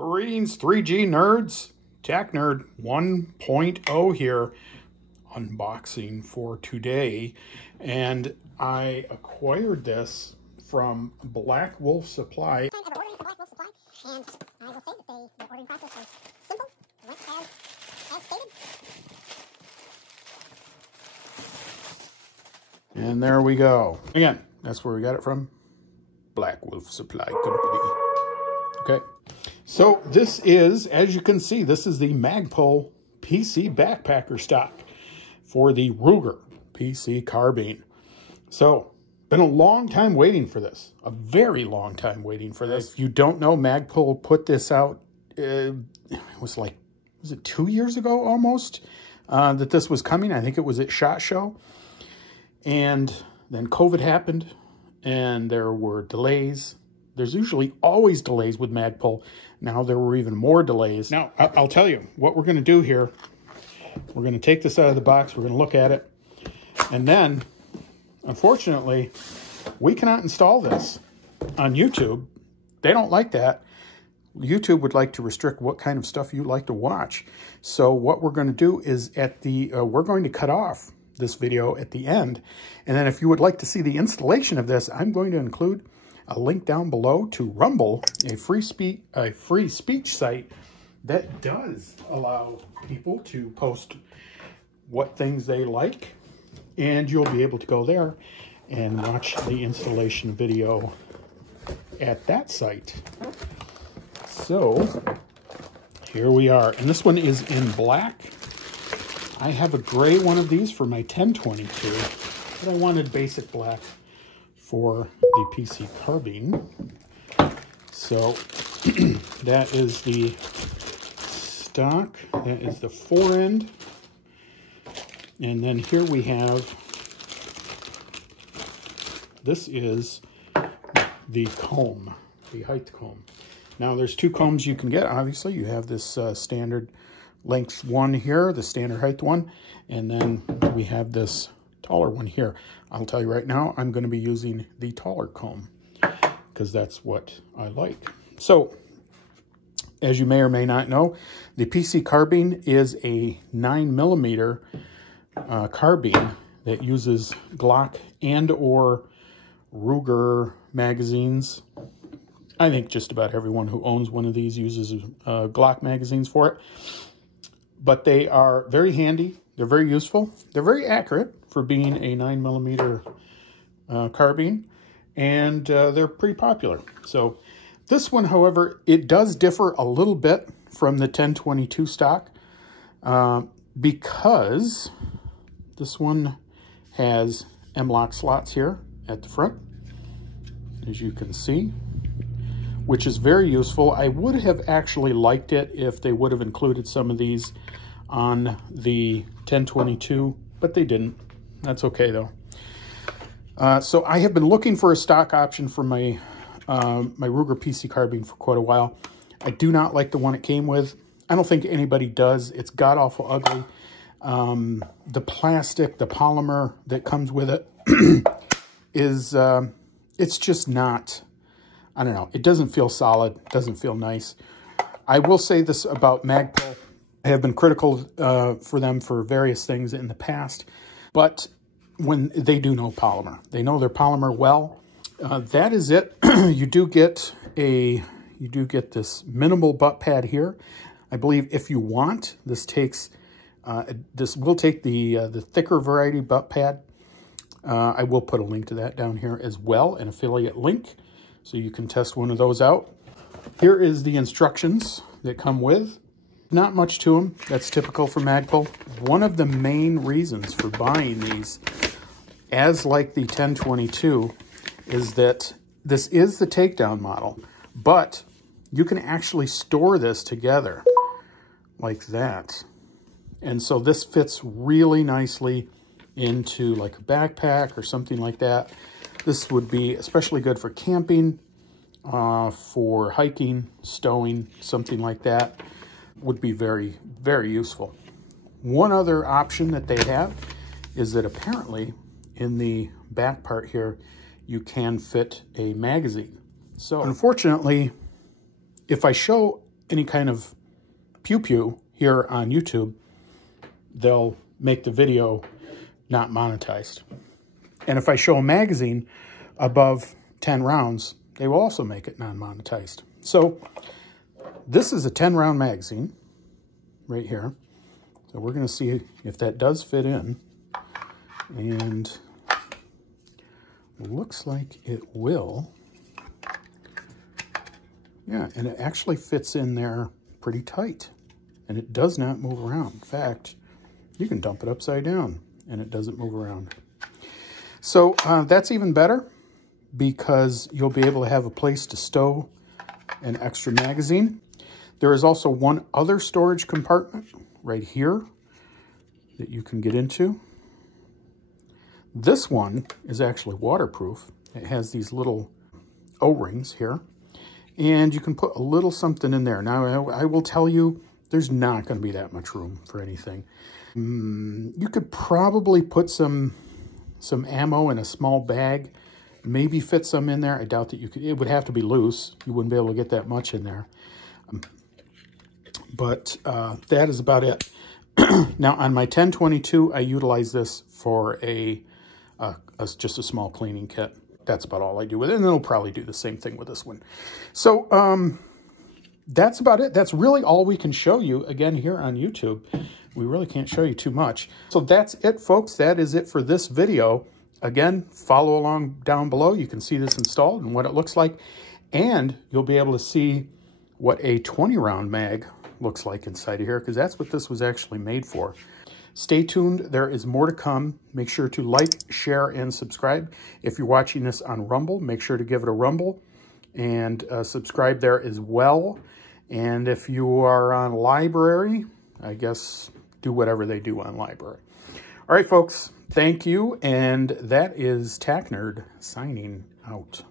Greetings, 3G nerds. Tech Nerd 1.0 here. Unboxing for today. And I acquired this from Black Wolf Supply. And I will say that the ordering process was simple, went as stated. And there we go. Again, that's where we got it from. Black Wolf Supply Company. Okay. So this is, as you can see, this is the Magpul PC Backpacker stock for the Ruger PC carbine. So, been a long time waiting for this. A very long time waiting for this. If you don't know, Magpul put this out, it was it 2 years ago almost, that this was coming. I think it was at SHOT Show. And then COVID happened, and there were delays. There's usually always delays with Magpul. Now there were even more delays. Now, I'll tell you what we're going to do here. We're going to take this out of the box. We're going to look at it. And then, unfortunately, we cannot install this on YouTube. They don't like that. YouTube would like to restrict what kind of stuff you like to watch. So what we're going to do is we're going to cut off this video at the end. And then if you would like to see the installation of this, I'm going to include a link down below to Rumble, a free speech site that does allow people to post what things they like, and you'll be able to go there and watch the installation video at that site. So here we are, and this one is in black. I have a gray one of these for my 1022, but I wanted basic black for the PC carbine. So that is the stock. That is the fore end. And then here we have, this is the comb, the height comb. Now there's two combs you can get. Obviously you have this standard length one here, the standard height one, and then we have this taller one here. I'll tell you right now, I'm going to be using the taller comb because that's what I like. So, as you may or may not know, the PC carbine is a 9mm carbine that uses Glock and or Ruger magazines. I think just about everyone who owns one of these uses Glock magazines for it. But they are very handy. They're very useful. They're very accurate for being a 9mm carbine, and they're pretty popular. So this one, however, it does differ a little bit from the 1022 stock because this one has M-LOK slots here at the front, as you can see, which is very useful. I would have actually liked it if they would have included some of these on the 1022, but they didn't. That's okay though. So I have been looking for a stock option for my my Ruger PC carbine for quite a while. I do not like the one it came with. I don't think anybody does. It's god-awful ugly. The plastic, the polymer that comes with it is, it's just not, I don't know. It doesn't feel solid. It doesn't feel nice. I will say this about Magpul. I have been critical for them for various things in the past, but when they do know polymer, they know their polymer well. That is it. You do get this minimal butt pad here. I believe if you want, this will take the thicker variety butt pad. I will put a link to that down here as well, an affiliate link, so you can test one of those out. Here is the instructions that come with. Not much to them. That's typical for Magpul. One of the main reasons for buying these, as like the 1022, is that this is the takedown model, but you can actually store this together like that. And so this fits really nicely into like a backpack or something like that. This would be especially good for camping, for hiking, stowing, something like that. Would be very, very useful. One other option that they have is that apparently in the back part here, you can fit a magazine. So unfortunately, if I show any kind of pew-pew here on YouTube, they'll make the video not monetized. And if I show a magazine above 10 rounds, they will also make it non-monetized. So this is a 10-round magazine right here. So we're going to see if that does fit in. And it looks like it will. Yeah, and it actually fits in there pretty tight. And it does not move around. In fact, you can dump it upside down and it doesn't move around. So that's even better because you'll be able to have a place to stow an extra magazine. There is also one other storage compartment right here that you can get into. This one is actually waterproof. It has these little O-rings here, and you can put a little something in there. Now, I will tell you, there's not going to be that much room for anything. You could probably put some ammo in a small bag, maybe fit some in there. I doubt that you could. It would have to be loose. You wouldn't be able to get that much in there. But that is about it. Now, on my 1022, I utilize this for just a small cleaning kit. That's about all I do with it, and it'll probably do the same thing with this one. So that's about it. That's really all we can show you, again, here on YouTube. We really can't show you too much. So that's it, folks. That is it for this video. Again, follow along down below. You can see this installed and what it looks like, and you'll be able to see what a 20-round mag looks like inside of here, because that's what this was actually made for. Stay tuned. There is more to come. Make sure to like, share, and subscribe. If you're watching this on Rumble, make sure to give it a rumble and subscribe there as well. And if you are on Library, I guess do whatever they do on Library. All right, folks, thank you. And that is Tack Nerd signing out.